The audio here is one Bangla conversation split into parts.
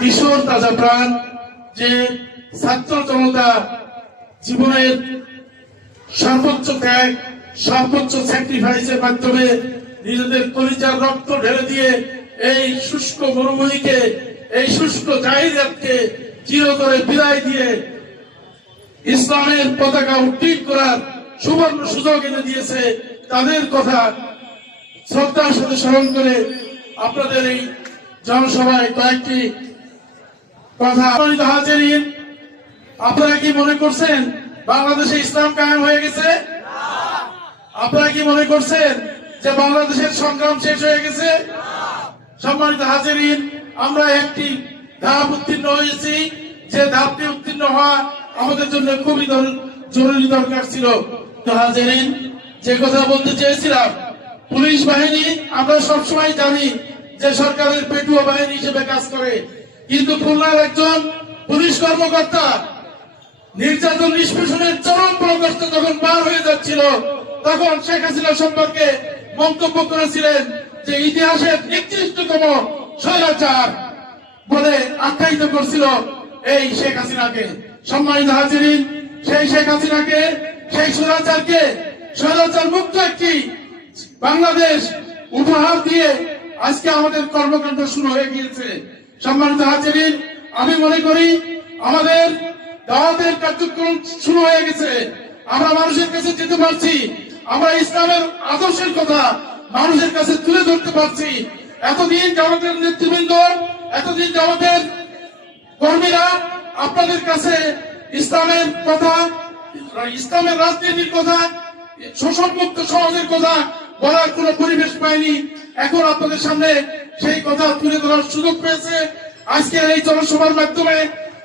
কিশোর তাজা প্রাণ, যে ছাত্র জনতা জীবনের সর্বোচ্চ ত্যাগ, সর্বোচ্চ স্যাক্রিফাইসের মাধ্যমে নিজেদের কলিজার রক্ত ঢেলে দিয়ে এই শুষ্ক মরুভূমিকে, এই শুষ্ক জাহিলিয়াতকে চিরতরে বিদায় দিয়ে ইসলামের পতাকা উড্ডীন করার সুবর্ণ সুযোগ এনে দিয়েছে, তাদের কথা শ্রদ্ধার সাথে স্মরণ করে আপনাদের এই জনসভায় কয়েকটি কথা। হাজিরিন, আপনারা কি মনে করছেন বাংলাদেশে ইসলাম কায়েম হয়ে গেছে? আপনারা কি মনে করছেন যে বাংলাদেশের সংগ্রাম শেষ হয়ে গেছে? সম্মানিত হাজিরিন, আমরা একটি ধাপ উত্তীর্ণ হয়েছি, যে ধাপটি উত্তীর্ণ হওয়া আমাদের জন্য খুবই জরুরি দরকার ছিল। তো হাজিরিন, যে কথা বলতে চেয়েছিলাম, পুলিশ বাহিনী আমরা সবসময় জানি যে সরকারের পেটুয়া বাহিনী হিসেবে কাজ করে, কিন্তু খুলনার একজন পুলিশ কর্মকর্তা নির্যাতন নিষ্পেষণের চরম প্রকষ্ট যখন পার হয়ে যাচ্ছিল, তখন শেখ হাসিনা সম্পর্কে মন্তব্য করেছিলেন যে ইতিহাসের নিকৃষ্টতম স্বৈরাচার বলে আখ্যায়িত করছিল এই শেখ হাসিনাকে। সম্মানিত হাজিরিন, সেই শেখ হাসিনাকে, সেই স্বৈরাচারকে স্বৈরাচার মুক্ত একটি বাংলাদেশ উপহার দিয়ে আজকে আমাদের কর্মকাণ্ড শুরু হয়ে গিয়েছে। সম্মানিত হাজিরিন, আমি মনে করি আমাদের দাওয়াতের কার্যক্রম শুরু হয়ে গেছে, আমরা মানুষের কাছে যেতে পারছি, আমরা ইসলামের আদর্শের কথা মানুষের কাছে তুলে ধরতে পারছি। এতদিন আমাদের নেতৃবৃন্দ, এতদিন আমাদের কর্মীরা আপনাদের কাছে ইসলামের কথা, ইসলামের রাজনীতির কথা, শোষণমুক্ত সমাজের কথা বলার কোন পরিবেশ পায়নি। এখন আপনাদের সামনে সেই কথা তুলে ধরার সুযোগ পেয়েছে। আজকের এই জনসভার মাধ্যমে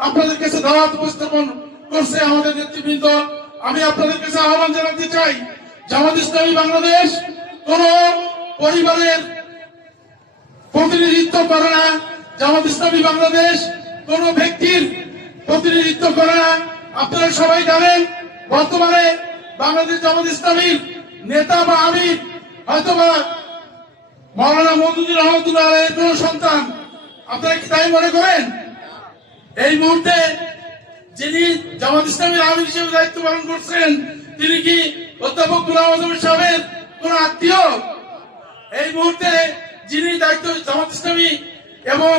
আপনাদের কাছে দাওয়াত উপস্থাপন করছে আমাদের নেতৃবৃন্দ। আমি আপনাদের কাছে আহ্বান জানাতে চাই, জামাত ইসলামী বাংলাদেশ কোন পরিবারের প্রতিনিধিত্ব করে না, জামাত ইসলামী বাংলাদেশ কোন ব্যক্তির প্রতিনিধিত্ব করে না। আপনারা সবাই জানেন, বর্তমানে বাংলাদেশ জামাত ইসলামীর নেতা বা আমির হয়তোবা মাওলানা মওদুদী রহমতুল্লাহ আলাইহির কোন সন্তান। আপনারা কি তাই মনে করেন? এই মুহূর্তে যিনি জামাত ইসলামীর আমির হিসেবে দায়িত্ব পালন করছেন, তিনি কি অধ্যাপক গোলাম আজম সাহেবের কোন আত্মীয়? এই মুহূর্তে যিনি দায়িত্ব জামাত ইসলামী এবং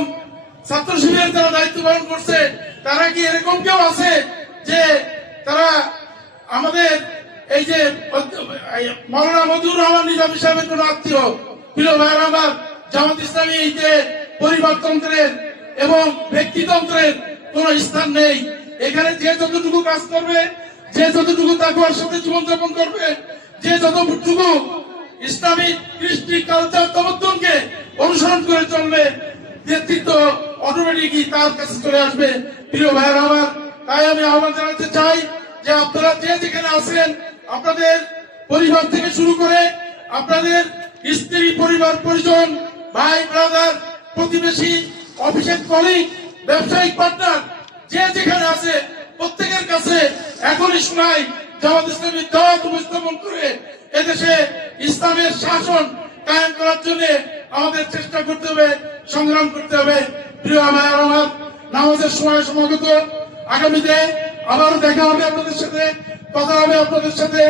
ছাত্র শিবিরের যারা দায়িত্ব পালন করছে, তারা কি এরকম কেউ আছে যে তারা আমাদের এই যে মাওলানা মজিবুর রহমান নিজামী সাহেবের কোন আত্মীয়? প্রিয় ভাইরা আমার, জামাত ইসলামী এই যে পরিবারতন্ত্রের এবং ব্যক্তিতন্ত্রের কোন স্থান নেই। এখানে যে যতটুকু কাজ করবে, যে যতটুকু তাকওয়ার সাথে জীবনযাপন করবে, যে যতটুকু ইসলামিক কৃষ্টি কালচার তমদ্দুনকে অনুসরণ করে চলবে, নেতৃত্ব অটোমেটিকই তার কাছে চলে আসবে। প্রিয় ভাইরা আমার, তাই আমি আহ্বান জানাতে চাই যে আপনারা যে যেখানে আছেন, আপনাদের পরিবার থেকে শুরু করে আপনাদের স্ত্রী, পরিবার পরিজন, ভাই ব্রাদার, প্রতিবেশী, অফিসের কলিগ, ব্যবসায়িক পার্টনার, যে যেখানে আছে প্রত্যেকের কাছে এখনই শোনাই জামাত ইসলামীর দাওয়াত উপস্থাপন করে এদেশে ইসলামের শাসন কায়েম করার জন্য আমাদের চেষ্টা করতে হবে, সংগ্রাম করতে হবে। প্রিয় ভাই আমার, নামাজের সময় সমাগত, আগামীতে আবারও দেখা হবে আপনাদের সাথে, কথা হবে আপনাদের সাথে।